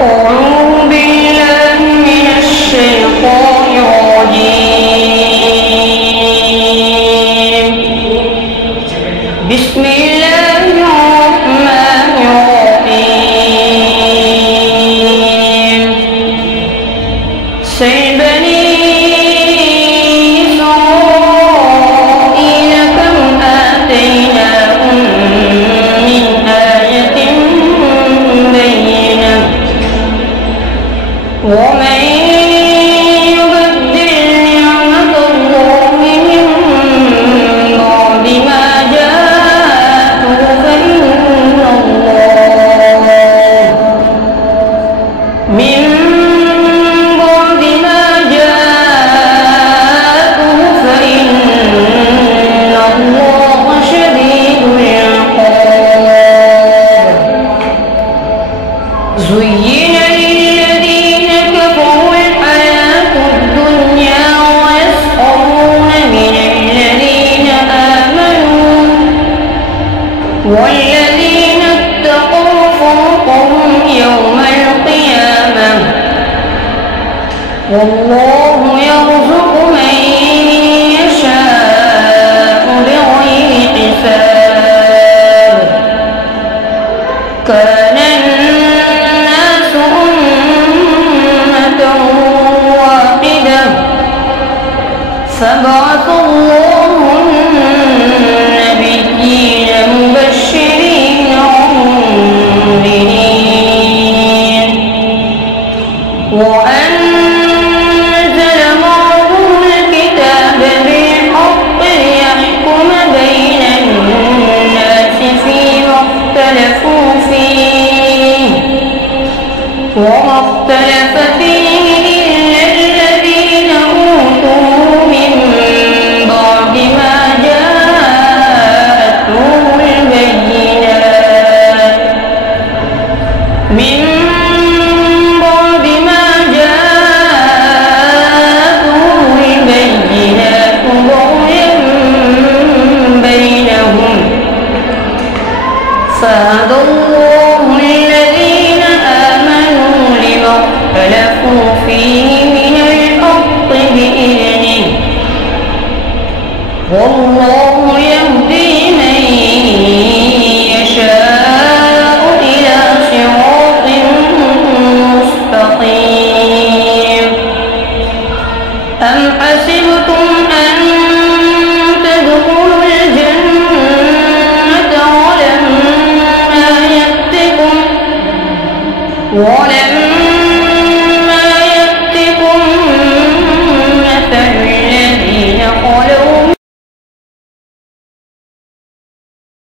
أعوذ بالله من الشيطان الرجيم. بسم الله الرحمن الرحيم. سل بني إسرائيل كم آتيناهم من آية بينة ومن يبدل نعمة الله من بعد ما جاءته فإن الله شديد العقاب. زين للذين كفروا الحياة الدنيا ويسخرون من الذين آمنوا والذين اتقوا فوقهم يوم القيامة والله يرزق من يشاء بغير حساب. كان الناس أمة واحدة فبعث الله النبيين مبشرين ومنذرين وأنزل معهم الكتاب بالحق ليحكم بين الناس فيما اختلفوا فيه وما اختلف فيه إلا الذين أوتوه من بعد ما جاءتهم البينات بغيا بينهم فهدى الله الذين آمنوا لما اختلفوا فيه من الحق بإذنه والله يهدي من يشاء إلى صراط مستقيم. أم حسبتم أن تدخلوا الجنة ولما يأتكم